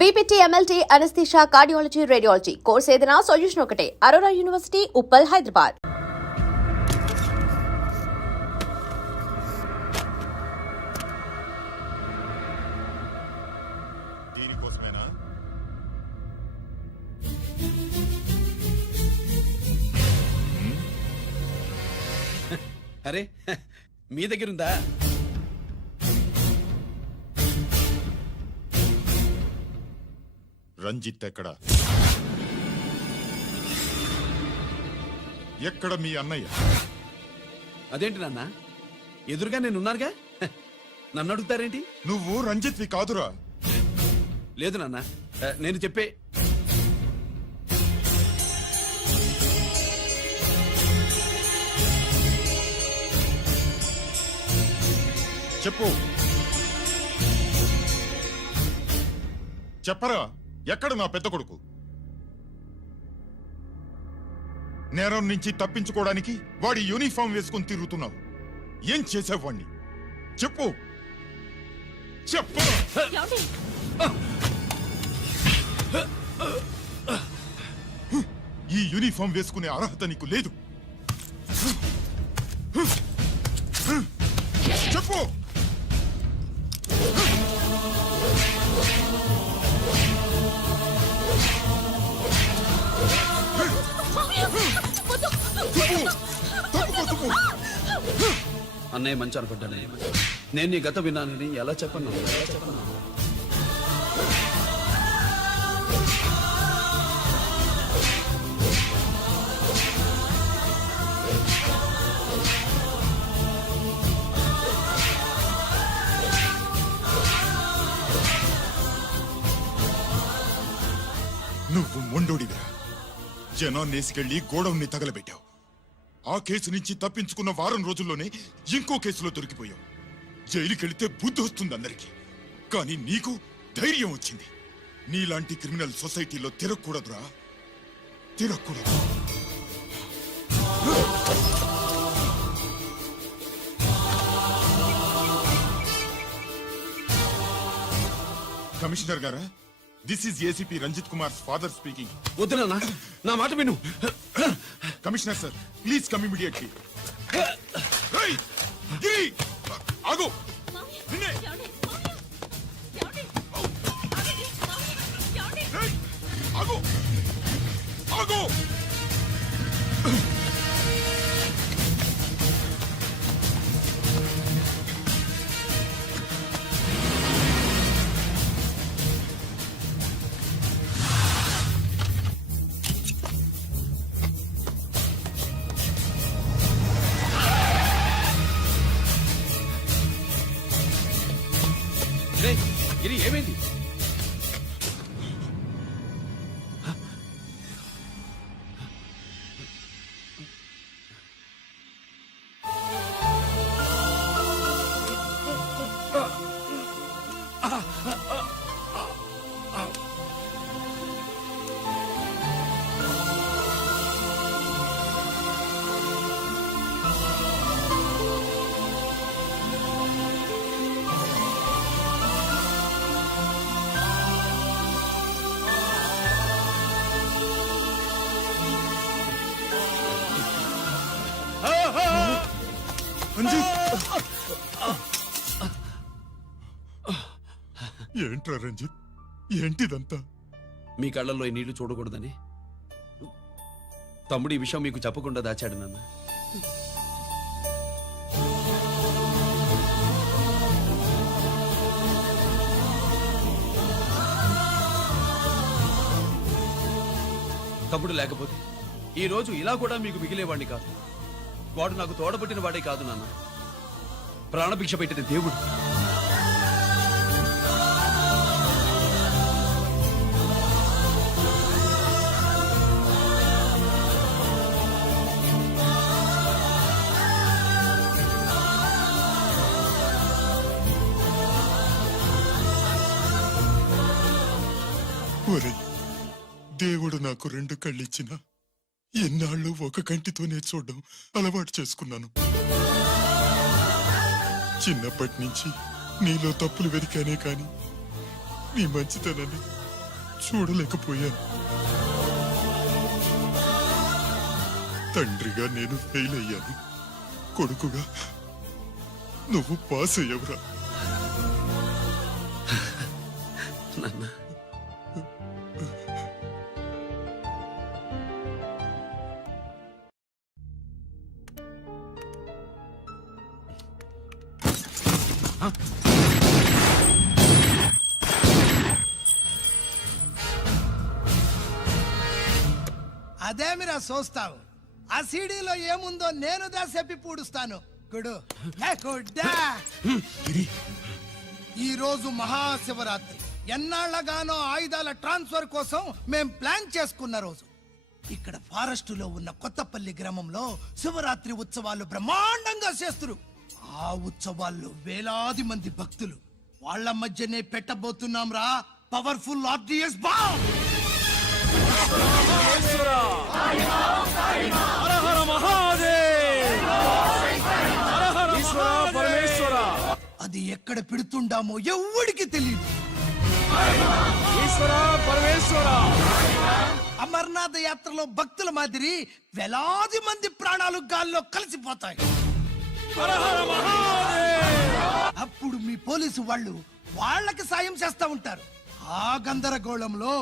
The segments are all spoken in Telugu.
BPT, MLT, anaesthesia, cardiology, radiology course ఏదైనా సొల్యూషన్ ఒకటే. Aurora University, Uppal, Hyderabad. దీనికోసమేనా? అరే మీ దగ్గరుందా? రంజిత్ ఎక్కడ? ఎక్కడ మీ అన్నయ్య? అదేంటి నాన్న, ఎదురుగా నేనున్నానుగా, నన్ను అడుగుతారేంటి? నువ్వు రంజిత్వి కాదురా. లేదు నాన్న, నేను చెప్పే చెప్పు. చెప్పరా, ఎక్కడ నా పెద్ద కొడుకు? నేరం నుంచి తప్పించుకోవడానికి వాడి యూనిఫామ్ వేసుకుని తిరుగుతున్నావు. ఏం చేసావు వాణ్ణి? చెప్పు చెప్పు. ఈ యూనిఫామ్ వేసుకునే అర్హత నీకు లేదు. చెప్పు. అన్నయ్య మంచి అనుకుంటానే. నేను నీ గత విన్నానని ఎలా చెప్పను? నువ్వు మొండోడివిరా. జనాన్నేసుకెళ్లి గోడౌన్ని తగలబెట్టావు. ఆ కేసు నుంచి తప్పించుకున్న వారం రోజుల్లోనే ఇంకో కేసులో దొరికిపోయావు. జైలుకెళ్తే బుద్ధి వస్తుంది అందరికీ, కానీ నీకు ధైర్యం వచ్చింది. నీలాంటి క్రిమినల్ సొసైటీలో తిరగకూడదురా, తిరగకూడదు. కమిషనర్ గారా, this is ACP Ranjith Kumar father speaking. వద్దు నాన్న, నా మాట విను. Commissioner sir, please come immediately. ఆగు. నిన్నే. ఆగు. ఆగు. గిరి, ఏమైంది? ఏంట్రా రంజిత్, ఏంటిదంతా? మీ కళ్ళల్లో ఈ నీళ్లు చూడకూడదని తమ్ముడు ఈ విషయం మీకు చెప్పకుండా దాచాడు నాన్న. తమ్ముడు లేకపోతే ఈ రోజు ఇలా కూడా మీకు మిగిలేవాడిని కాదు. వాడు నాకు తోడబుట్టిన వాడే కాదు నాన్న, ప్రాణభిక్ష పెట్టిన దేవుడు. ఒరే, దేవుడు నాకు 2 కళ్ళిచ్చిన ఎన్నాళ్ళు ఒక కంటితోనే చూడడం అలవాటు చేసుకున్నాను. చిన్నప్పటి నుంచి నీలో తప్పులు వెతికానే కాని నీ మంచితనాన్ని చూడలేకపోయాను. తండ్రిగా నేను ఫెయిల్ అయ్యాను. కొడుకుగా నువ్వు పాస్ అయ్యవురా. నాన్న అదేమిరా చూస్తావు? ఆ సీడీలో ఏముందో నేను చెప్పి పూడుస్తాను. గుడు ఏ గుడ్డా. ఈ రోజు మహాశివరాత్రి. ఎన్నాళ్లగానో ఆయుధాల ట్రాన్స్ఫర్ కోసం మేం ప్లాన్ చేసుకున్న రోజు. ఇక్కడ ఫారెస్ట్ లో ఉన్న కొత్తపల్లి గ్రామంలో శివరాత్రి ఉత్సవాలు బ్రహ్మాండంగా చేస్తున్నారు. ఆ ఉత్సవాల్లో వేలాది మంది భక్తులు. వాళ్ళ మధ్యనే పెట్టబోతున్నాం రా పవర్ఫుల్ ఆర్డిఎస్ బాంబ్. అది ఎక్కడ పెడుతుండామో ఎవ్వడికి తెలియదు. అమర్నాథ్ యాత్రలో భక్తుల మాదిరి వేలాది మంది ప్రాణాలు గాల్లో కలిసిపోతాయి. అప్పుడు మీ పోలీసు వాళ్ళు వాళ్ళకి సాయం చేస్తా ఉంటారు. ఆ గందరగోళంలో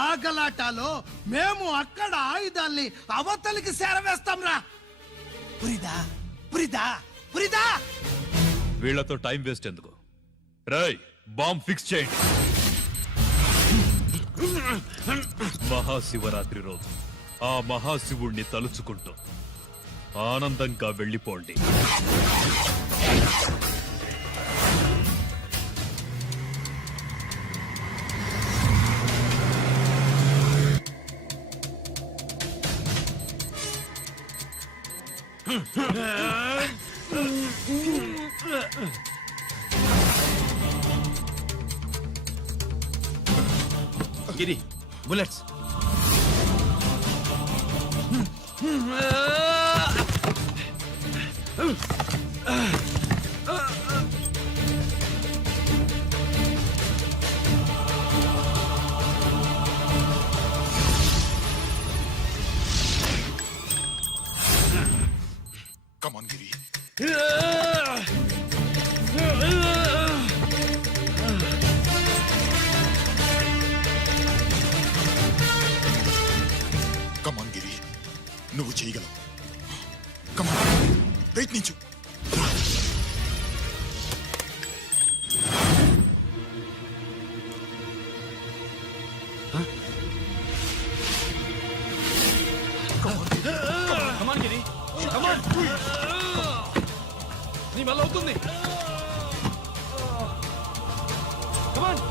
ఆ గలాటాలో మేము అక్కడ ఆయుధాల్ని అవతలికి చేరవేస్తాం రా. పురిదా పురిదా పురిదా. వీళ్లతో టైం వేస్ట్ ఎందుకు? రై బాంబ్ ఫిక్స్ చేయండి. మహాశివరాత్రి రోజు ఆ మహాశివుణ్ణి తలుచుకుంటూ ఆనందంగా వెళ్ళిపోండి. గిరి బుల్లెట్స్. కమాన్ గిరి. కమాన్ గిరి, నువ్వు చేయగలవు. కమాన్, ప్రయత్నించు. కమాన్ గిరి, కమాన్. నీ వల్ల అవుతుంది. కమాన్.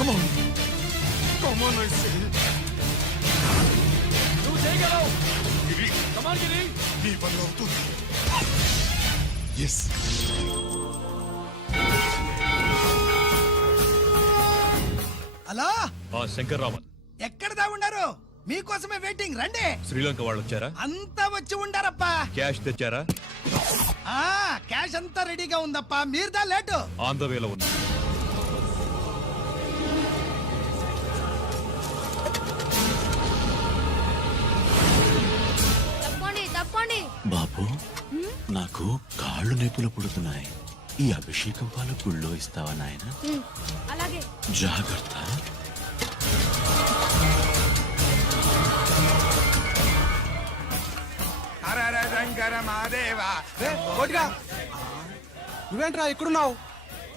Come on. Come on, I say. నువ్వు చేయగలవు. గిరి, కమాన్ గిరి. నీ వల్ల అవుతుంది. ఎస్. హలో, ఆ శంకర్రామన్ ఎక్కడ దాగుండారు? మీకోసమే వెయిటింగ్. రండి. శ్రీలంక వాళ్ళు వచ్చారా? అంతా వచ్చి ఉండారప్పా. క్యాష్ తెచ్చారా? ఆ క్యాష్ అంతా రెడీగా ఉందప్పా. మీరుదా లేటు. ఆన్ ద వేలో ఉంది. తప్పండి తప్పండి. బాబు, నాకు కాళ్ళు నొప్పులు పుడుతున్నాయి. ఈ అభిషేకం పాలు గుళ్ళో ఇస్తావా నాయన? అలాగే. జాగ్రత్త. నువ్వేంట్రా ఇక్కడున్నావు?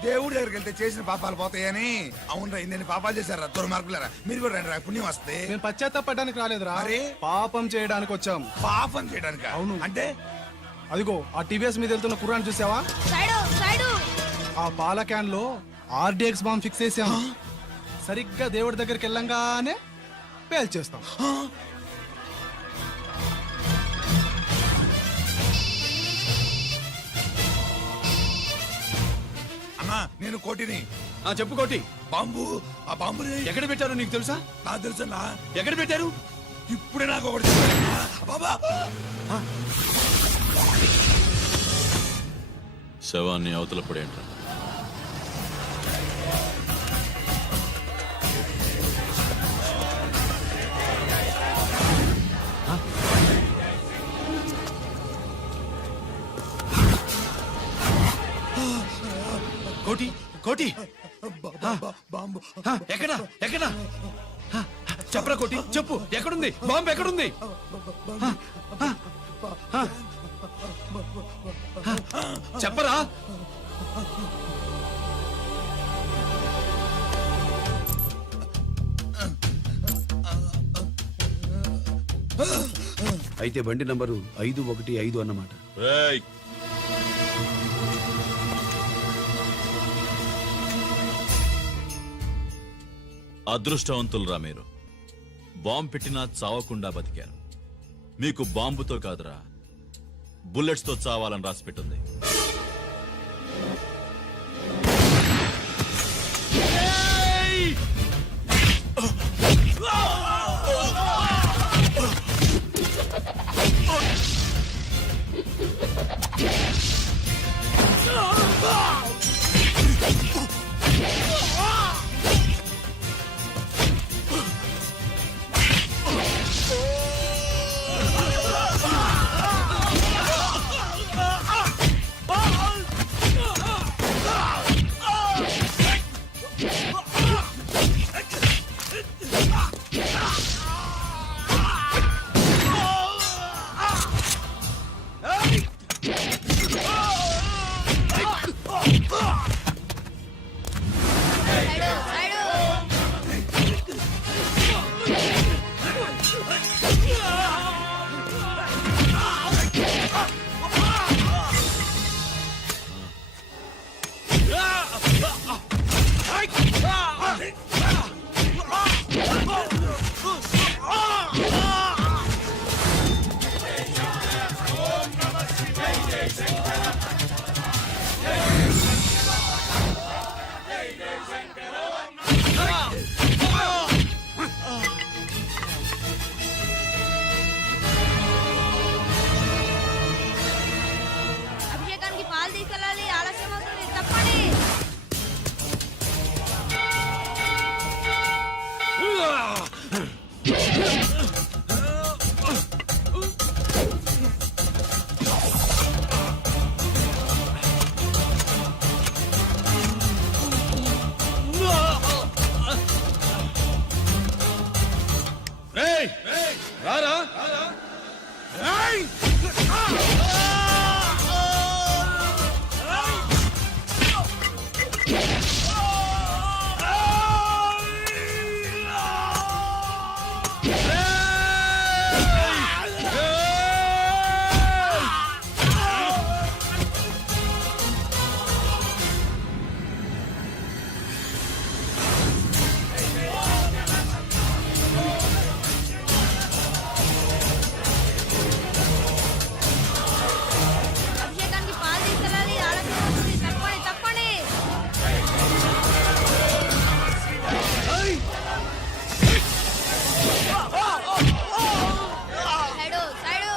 దేవుడి దగ్గరికి వెళ్తే చేసిన పాపాలు పోతాయని. అవునరా, ఇన్ని పాపాలు చేశారా దుర్మార్గులారా. మీరు కూడా రండి రా, పుణ్యం వస్తే. నేను పశ్చాత్తాపడడానికి రాలేదురా, మరి? పాపం చేయడానికి వచ్చాం. పాపం చేయడానికి? అవును. అంటే అదిగో ఆ టీవీఎస్ మీద వెళ్తున్న కుర్రాన్ని చూసావా? Side side. ఆ పాల క్యాన్ లో ఆర్డిఎక్స్ బాంబ్ ఫిక్స్ చేసాం. సరిగ్గా దేవుడి దగ్గరికి వెళ్ళంగానే పేల్చేస్తాం. అన్నా, నేను కోటిని. చెప్పు కోటి. బాంబు, ఆ బాంబుని ఎక్కడ పెట్టారో నీకు తెలుసా? నాకు తెలుసన్నా. ఎక్కడ పెట్టారు? ఇప్పుడే నాకు ఒకటి చెప్పారన్నా. బాబా, శవాన్ని అవతల పడేంట్రా. కోటి కోటి బాంబు ఎక్కడా ఎక్కడా చెప్పరా కోటి చెప్పు ఎక్కడుంది బాంబు ఎక్కడుంది చెప్పరా అయితే బండి నంబరు 515 అన్నమాట. రేయ్, అదృష్టవంతులరా మీరు. బాంబు పెట్టినా చావకుండా బతికారు. మీకు బాంబుతో కాదురా, బుల్లెట్స్ తో చావాలని రాసిపెట్టుంది. అభిషేకానికి పాలు తీసుకెళ్ళాలి, ఆలస్యం అవుతుంది, తప్పండి. రారా అభిషేకానికి పాలు తీసుకెళ్ళాలి, ఆలస్యం అవుతుంది, తప్పండి, తప్పండి. Side, side.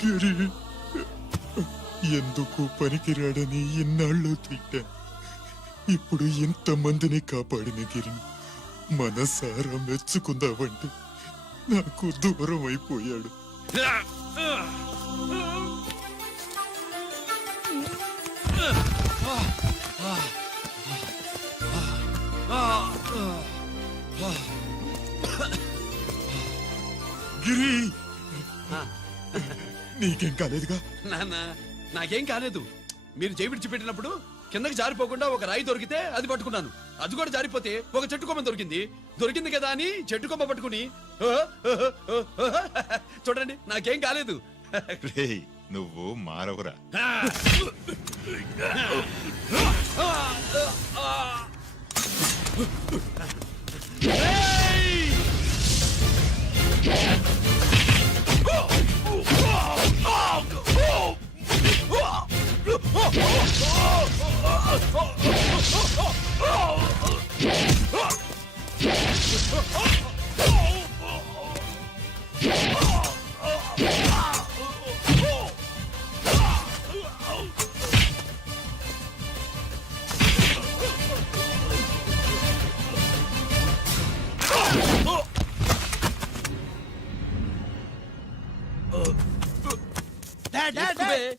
గిరి ఎందుకు పనికిరాడని ఇన్నాళ్ళు తిట్టాను. ఇప్పుడు ఇంతమందిని కాపాడిన గిరిని మనసారా మెచ్చుకుందామంటే నాకు దూరం అయిపోయాడు. గిరి నీకేం కాలేదుగా? నాన్న నాకేం కాలేదు. మీరు చేయి విడిచిపెట్టినప్పుడు కిందకి జారిపోకుండా ఒక రాయి దొరికితే అది పట్టుకున్నాను. అది కూడా జారిపోతే ఒక చెట్టు కొమ్మ దొరికింది కదా అని చెట్టు కొమ్మ పట్టుకుని చూడండి నాకేం కాలేదు. రేయ్, నువ్వు మారవురా.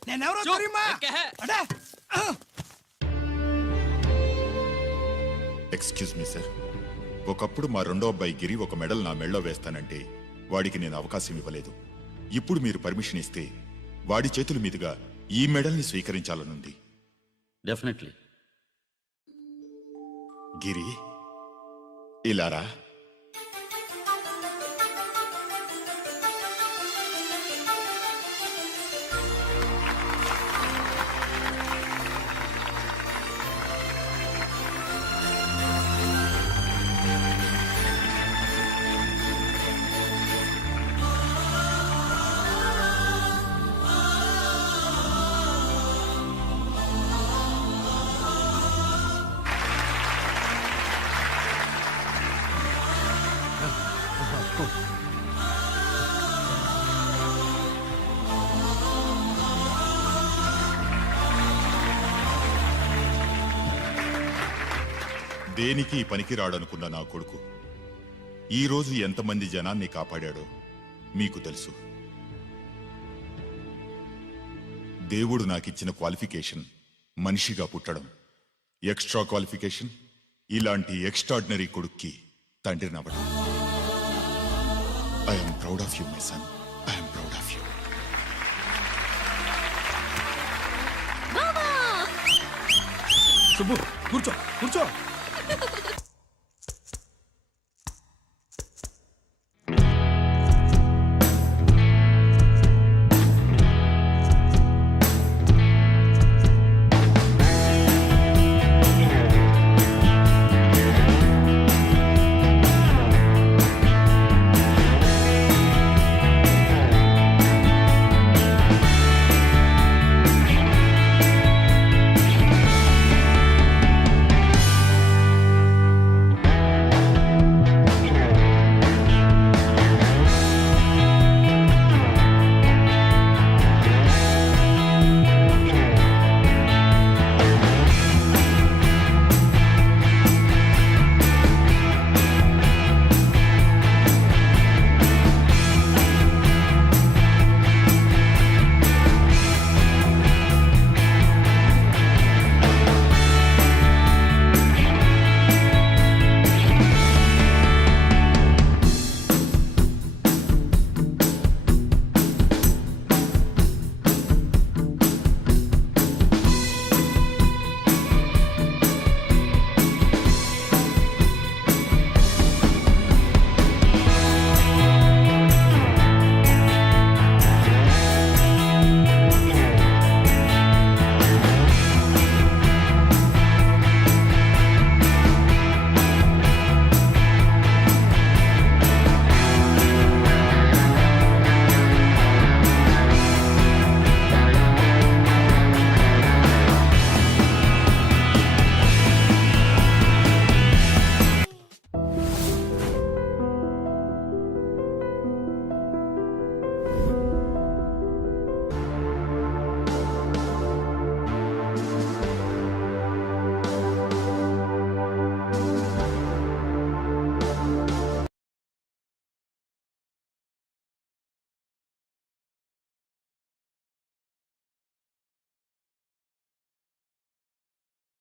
నేనెవరో తెలియమా? అడే! ఎక్స్క్యూజ్ మీ సార్, ఒకప్పుడు మా రెండో అబ్బాయి గిరి ఒక మెడల్ నా మెడలో వేస్తానంటే వాడికి నేను అవకాశం ఇవ్వలేదు. ఇప్పుడు మీరు పర్మిషన్ ఇస్తే వాడి చేతుల మీదుగా ఈ మెడల్ని స్వీకరించాలనుంది. డెఫినెట్లీ. గిరి ఇలారా. దేనికి పనికిరాడనుకున్న నా కొడుకు ఈ రోజు ఎంతమంది జనాన్ని కాపాడాడో మీకు తెలుసు. దేవుడు నాకిచ్చిన క్వాలిఫికేషన్ మనిషిగా పుట్టడం, ఎక్స్ట్రా క్వాలిఫికేషన్ ఇలాంటి ఎక్స్ట్రాడినరీ కొడుక్కి తండ్రినవ్వడం. I'm proud of you my son, I'm proud of you. Subbu కూర్చో కూర్చో